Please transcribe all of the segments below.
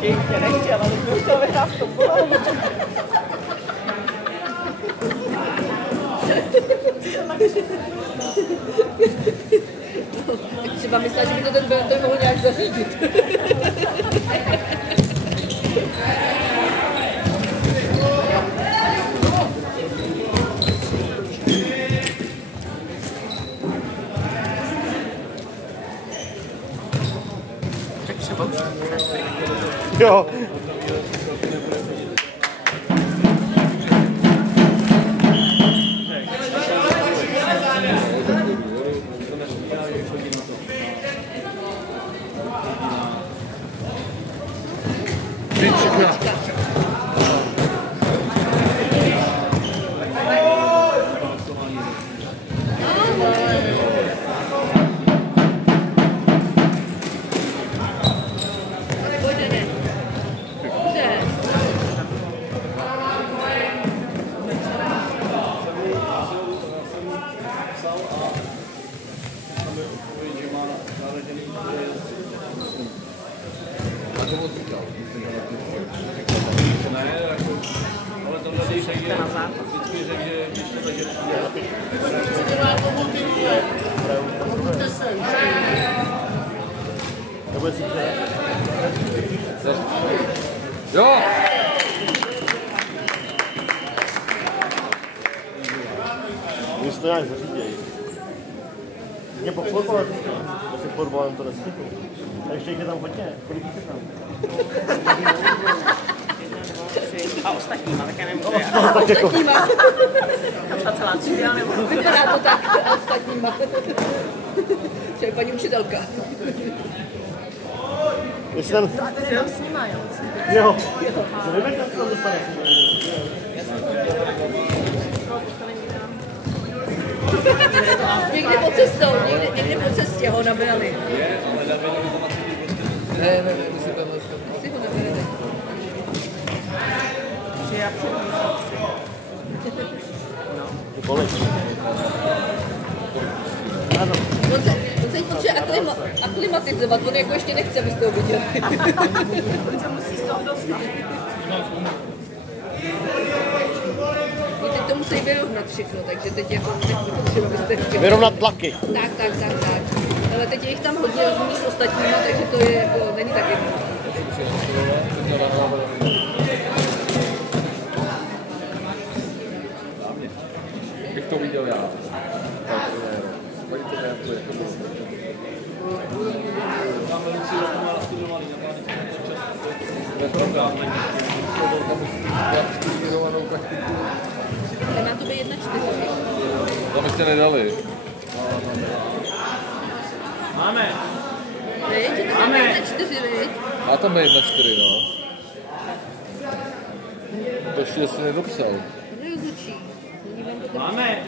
Ještě nechtěl, ale bych chtěl vyhrát v tom bolu. Tak třeba myslela, že by to ten mohl nějak zařídit. Tak třeba už Jo. Jo! Už to nějak zařídějí. Mě po fotbale to si fotbalem to nestihnu. A ještě jich je tam hodně. Kolik jich je tam? A ostatníma, tak já nevím, kde je. Ostatníma. Ta celá třída nebo... Vypadá to tak a ostatníma. To je paní učitelka. Jestli tam... To a ten jenom s nima, jo? Jo. To nevím, jak to dostane. Někde po cestou, někde po cestě ho nabrali. Ne, myslím tohle. Asi ho nabrali. Že já předmísím. To bolí. Ano. On se potřebuje aklimatizovat, on jako ještě nechce, abys to viděl. On se musí z toho dostat. Teď to musí vyrovnat všechno, takže teď jako potřeba byste chtěli. Vyrovnat tlaky. Tak. Ale teď je jich tam hodně, rozumíš s ostatníma, takže to je jako, není tak jednoduché. Bych to viděl já. Ale má to být 1,4. Tam ještě nedali. Máme. Viď? To má 1,4, viď? Má tam být 1,4, no. To ještě si nedopsal. To je rozhodčí. Máme.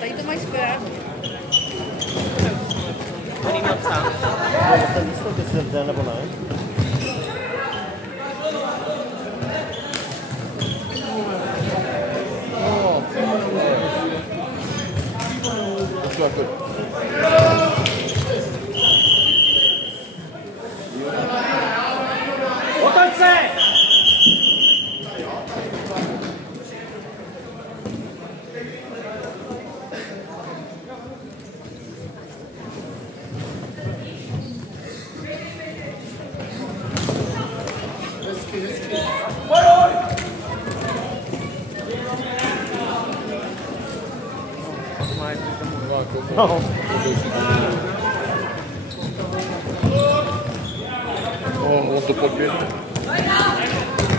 Tady to mají správně. Oni měl psát. Ten výsledek je světlé, nebo ne? Otoč se! No. On to podběhne.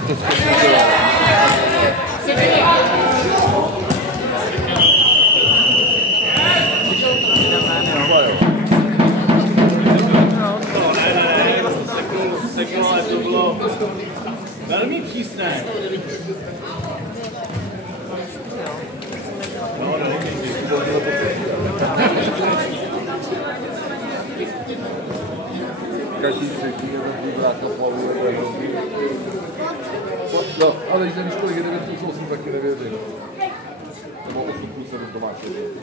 To zkusím dělat. Seknul, ale to bylo velmi přísné. Každý třetí jednotlivý brát na plavu. No, ale když nevíš, kolik je 9 plus 8, taky nevěřím. Nebo 8 plus 7 to máš jedno.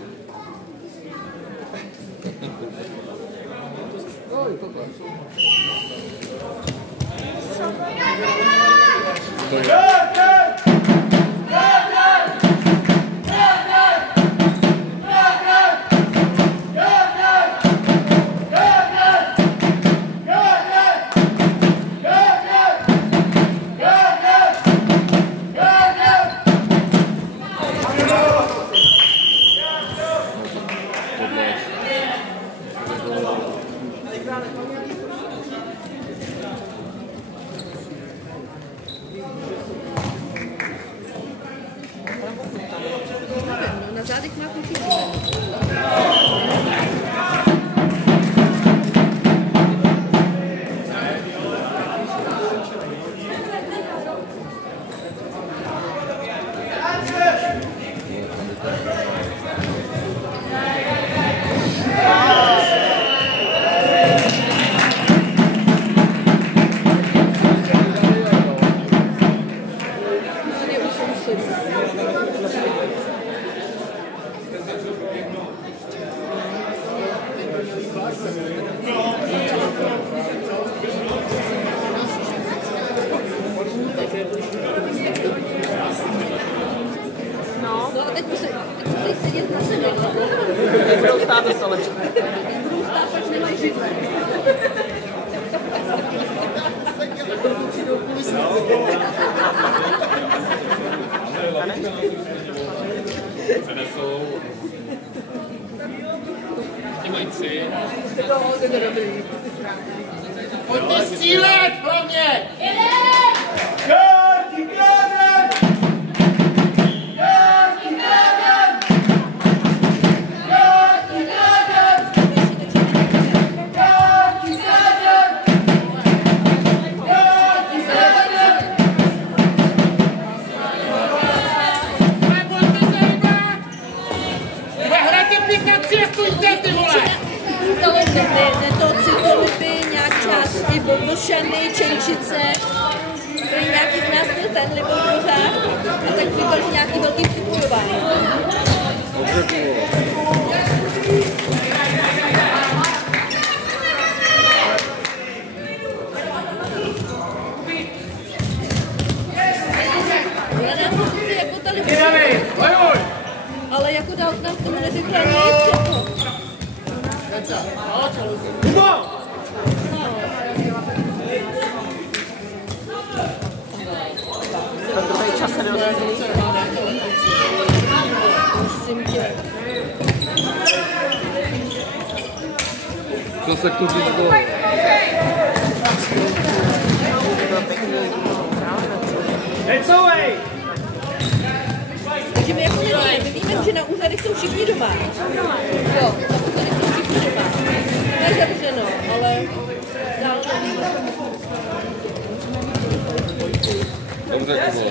No, je to tak. To je. Na zádech má kuchyni. No a teď musí sedět na zemi. Nebudou stát do stolečky. Budou stát, až nemají živnou. No, to je dobrý. Pojďte střílet, hlavně! Bobošany, Čenčice, nějaký v nás byl ten Libor a tak říkal, že nějaký velký připojování. Ale nám to sice jako ta Libor, ale jako dál nám k tomu neřekla nic. Ten druhý čas se nedostane. Musím tě. To se k tomu bylo. Takže my jako nevíme, my víme, že na úřadech jsou všichni doma. Jo, na úřadech jsou všichni doma. Nezavřeno, ale dál nevíme. Dobře, jak to bylo.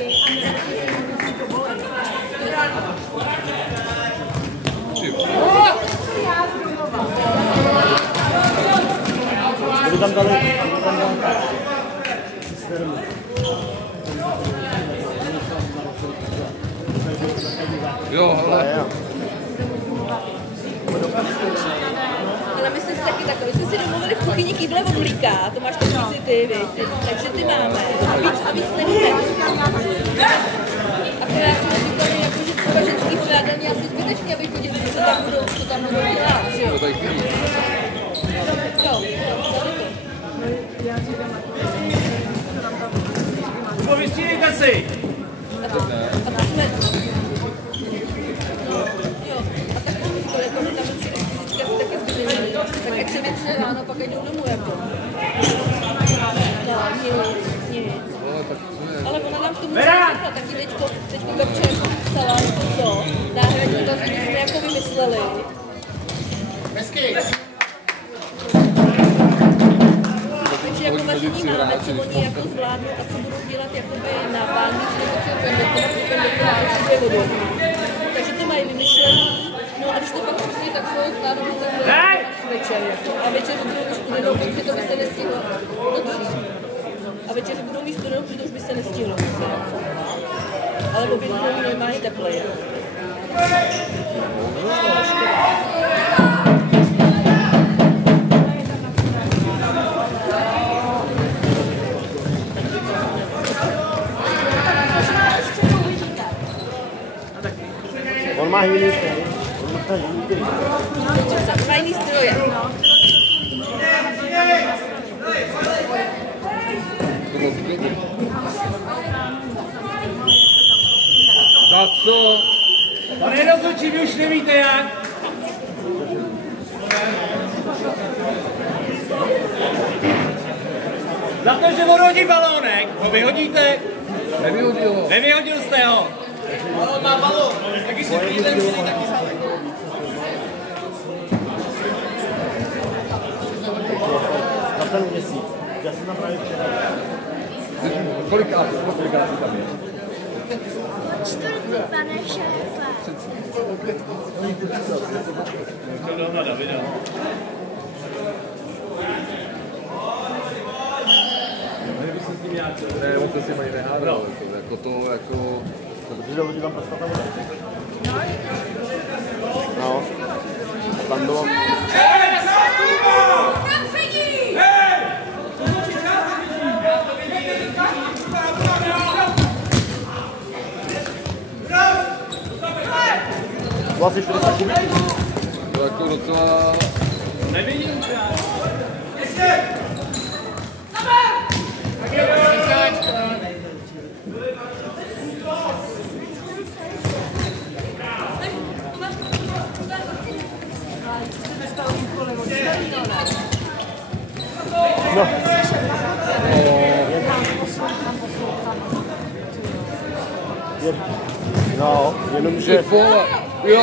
Kdyby tam dali, Jo, hele. Ale my jsme si taky takový, jsme si domluvili v kuchyni kýble od mlíka, to máš taky ty, takže ty máme. A víc nevíme. Akorát jsme říkali, jako, že třeba ženský pořádání asi zbytečně, aby chodili, co tam budou dělat, že jo? To tady chybí. Jo, Povystřílejte si! a to jsme... Jo, a tak to říkali, jako my tam přijde fyzička asi taky zbytečný. Tak jak se vytře ráno, pak jdou domů, jako. No, nic. Ale ona nám k tomu řekla, taky teďko Gabče jako psala, jako co, náhradní to jsme jako vymysleli. Hezky! Takže jako vaření máme, co oni jako zvládnou a co budou dělat jakoby na pálnici, nebo co to je takže to mají vymyšlený, no a když to pak přesně tak svoje zvládnou, tak večer jako. A večer budou mít studenou, protože to by se nestihlo. A večer budou mít studenou, protože to už by se nestihlo. Ale obě budou normálně tepleje. On má jiný stej. On má jiný stej. Fajný stroje. Za co? Pane rozhodčí, vy už nevíte jak? Za to, že odhodí balónek, ho vyhodíte? Nevyhodil ho. Nevyhodil jste ho. Balón má balón, taky si pítem si taky zále. Na ten měsíc. Já jsem napravil včera. Kolikátý tam je? Čtvrtý, pane šéfe. Ne, on se s nimi nehádal. Jako to, jako... Protože lidi tam prostě tam bude. No. A tam bylo... Vlastně 40 kubíků. To jako docela... Nevidím třeba. No. No, jenomže... Jo.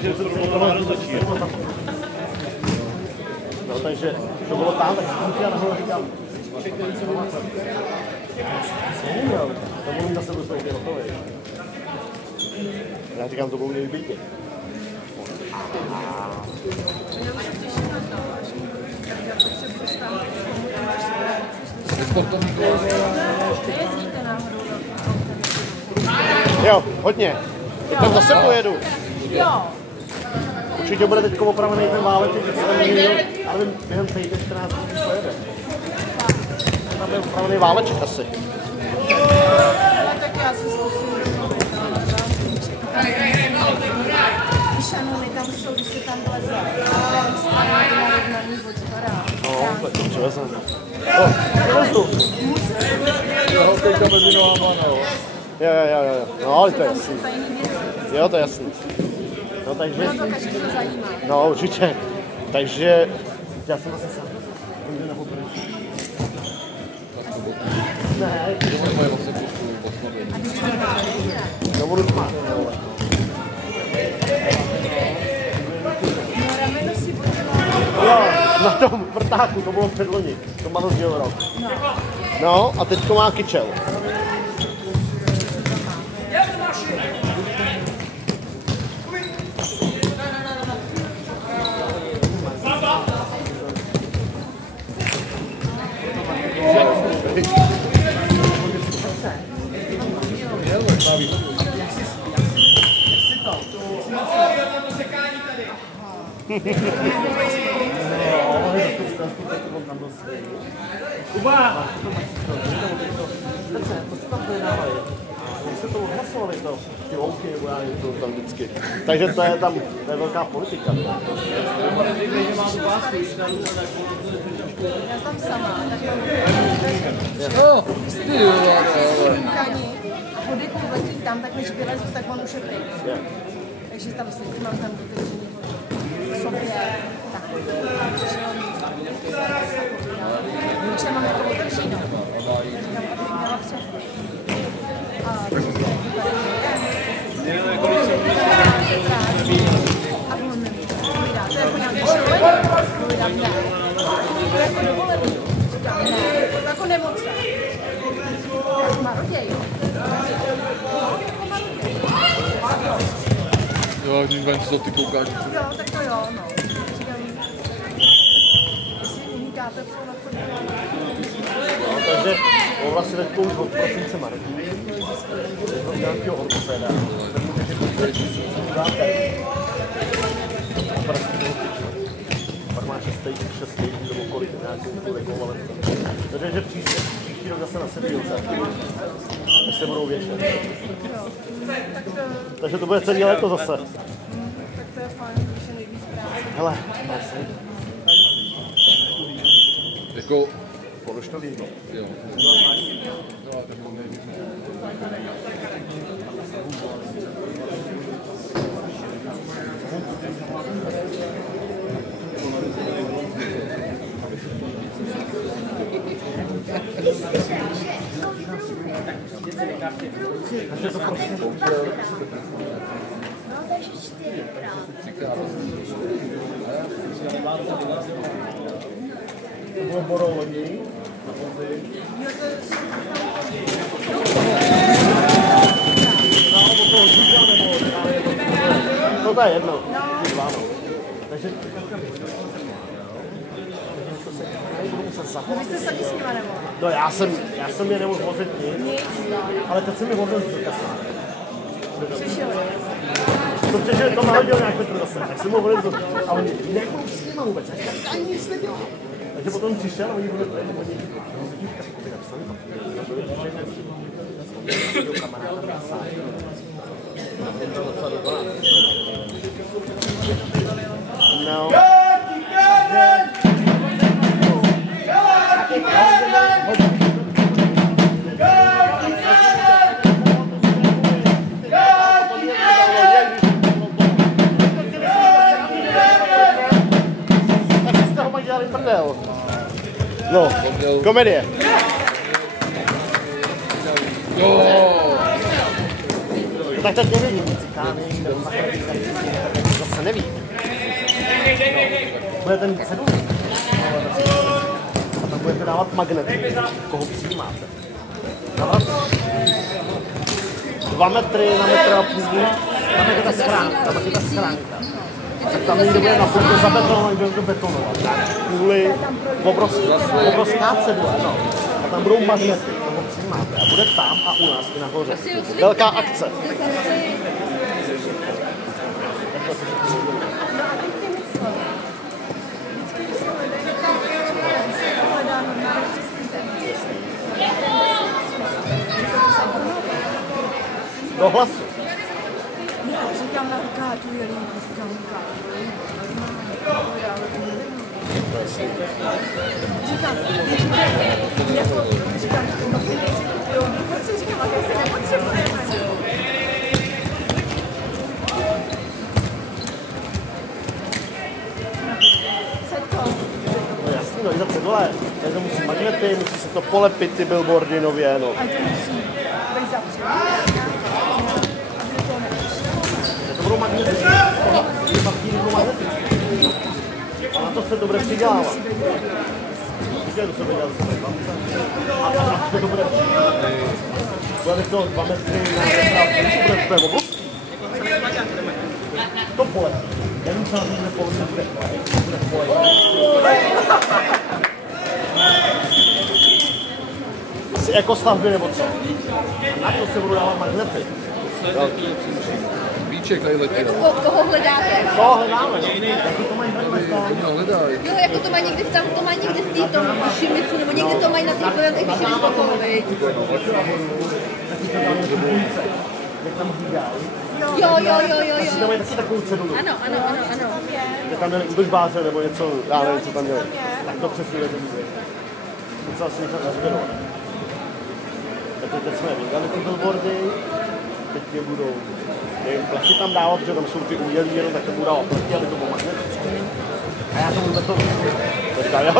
Že to roztočí. No, takže to bylo tam, tak jsem já nahoru říkám. To mluvím zase do svých hotový. Já říkám, to budou měli být. Jo, hodně. Tak zase pojedu. Jo. Určitě bude teď opravený ten váleček, že se tam někdo, já nevím, během týdne 14 dní pojede. Tam byl opravený váleček asi. Tak já si zkusím. Víš, ano, my tam jsou, když se tam vleze. No, tak to přivezem. Přivezu. Jo, teďka mezi nohama, no. Jo. No, ale to je jasný. Jo, to je jasný. No, takže... No, určitě. Takže... Já jsem asi sám. Půjdu na poprvé. Ne, no, budu tmát. Jo, na tom vrtáku, to bylo předloni. To má rozdíl rok. No, a teďko má kyčel. Kuba! To se tam projednávali. Jak se to odhlasovali to, ty louky, nebo já nevím, to tam vždycky. Takže to je tam, to je velká politika. Já tam sama, tak No, ty vole. kani a hodit letím tam, tak než vylezu, tak on už je pryč. Takže tam si mám tam dotyčení sobě. Tak. lepší, no. Měla před. A on neví, povídá, to je jako nějaký školení, povídám, ne. To je jako dovolený, říkám, ne, to jako nemoce. To je jako maroděj, jo. Jako maroděj. Jo, když ven, co ty koukáš. Jo, tak to jo, no. Říkám, jestli unikáte to na fotbal. No, takže on vlastně teďko už od prosince martí. Od nějakého ortopéda. Tak můžete dáte. Pak má 6 týdnů nebo kolik nějakou rekonvalescenci. Takže příští rok zase na Sepilce. Až se budou věšet. Takže to bude celý léto zase. Tak to je fajn, když je nejvíc práce. Hele, vlastně. Jako, Poruš to víno. jo. No, tak mám nejvíc. To bylo borou lodí. No to je jedno. Takže Vy jste se taky s nima nemohli? no já jsem je nemohl vozit nic, ale teď jsem je vozil z kasa. Přišel. Protože to nahodil nějak Petr zase, tak jsem ho vozil z kasa. A oni nebyl s nima vůbec, já ani nic nedělal. Takže potom přišel a oni byli no. No, komedie. Jo! Tak teď nevidím, cikány, nebo zase neví. Bude ten sedm. A tam budete dávat magnety, koho přijímáte. 2 metry na metr a půl. Tam je ta schránka, Tak tam někdo bude na půlku zabetonovat, bude to betonovat. Kvůli obrovská cedule, no. A tam budou magnety, toho přijímáte. A bude tam a u nás i nahoře. Velká akce. Do hlasu. Říkám na rukátu, jelí, říkám rukátu. Říkám, proč si říkám, ale se nepotřebujeme. No jasný, no i za cedule. Takže to musí magnety, musí se to polepit, ty billboardy nově, no. A to musí být zapřed. To budou magnety. Ty papíry budou magnety. A na to se dobře přidělává. Víte, to se bude dělat a to bude bude to 2 metry na metr, to je obrovský. To polepí. Jenom se na to nepolepí, bude asi jako stavby nebo co. A na to se budou dávat magnety. Víček tady letí. Koho hledáte? To hledáme, no. Jaký to mají hledat? Jo, jako to má někdy tam, to má někdy v této Šimicu, nebo někdy to mají na těch projektech Šimicu, viď? Jo. Tam mají taky takovou cedulu. Ano. Že tam měli údržbáře nebo něco, já nevím, co tam měli. Tak to přesně nevím. Docela si nechat nazběrovat. Takže teď jsme vydali ty billboardy, teď je budou, nevím, plechy tam dávat, protože tam jsou ty umělý, jenom tak to budou dávat plechy, aby to bylo magnetické. A já to budu betonu. Teďka, jo.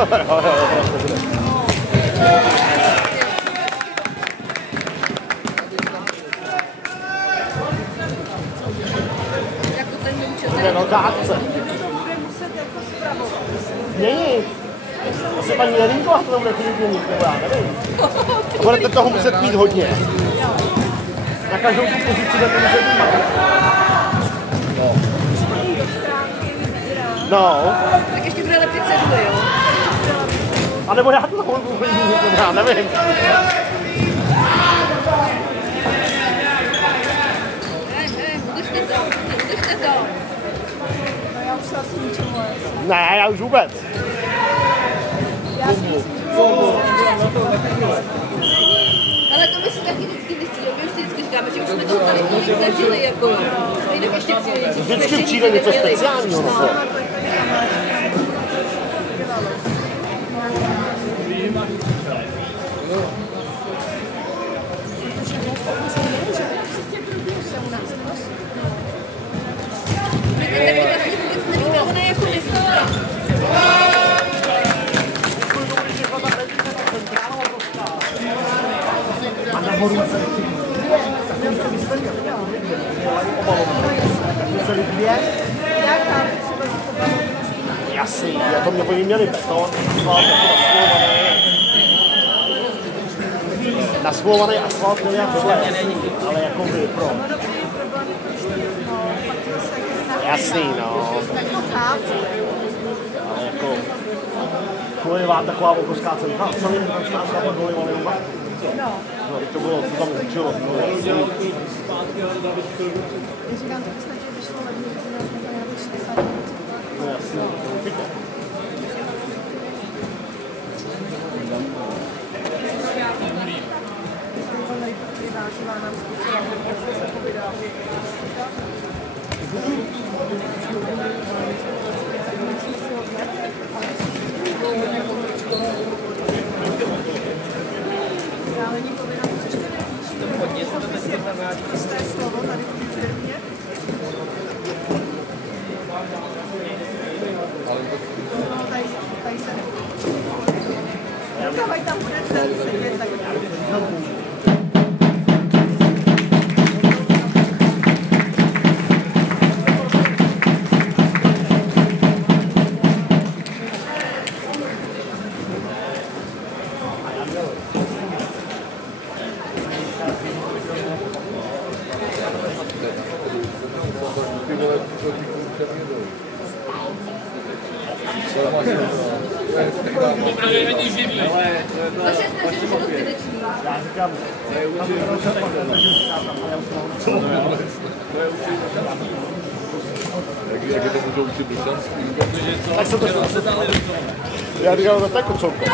Jako ten Minčo. To je velká akce. Bude muset jako zpravovat. Změnit. Asi paní Jelínková to bude chodit změnit, nebo já nevím. A budete toho muset mít hodně. Na každou tu pozici budete muset mít. No. Tak ještě bude lepit cedule, jo? A nebo já to budu chodit, já nevím. Udržte to. No já už se asi ničemu Ne, já už vůbec. Já si myslím, Ale to my si taky vždycky myslíme, my už si vždycky říkáme, že už jsme to tady tolik zažili, jako jinak ještě přijde něco, Vždycky přijde něco speciálního. No. My taky vlastně vůbec nevíme, ona jako nevíme. A nahoru se dvě. Jasný, já to mě oni měli beton, asfalt jako nasmlouvaný asfalt nevím jak tohle, ale jako by pro. Jasný, no. Ale jako kvůli vám taková obrovská centra, celý ten článská pod volím, ale jenom no, to bylo, to tam učilo. Já říkám, to snad, že vyšlo levně, že já bych 60. No jasný, to určitě. Ale nikomu nám to ještě nepíší. Prosté slovo tady v té firmě. No, tady se nepíší. Dávaj tam bude celý sedět, tak Já říkám, Jak je to můžou učit dušanský? tak se to já říkám, to je jako celko.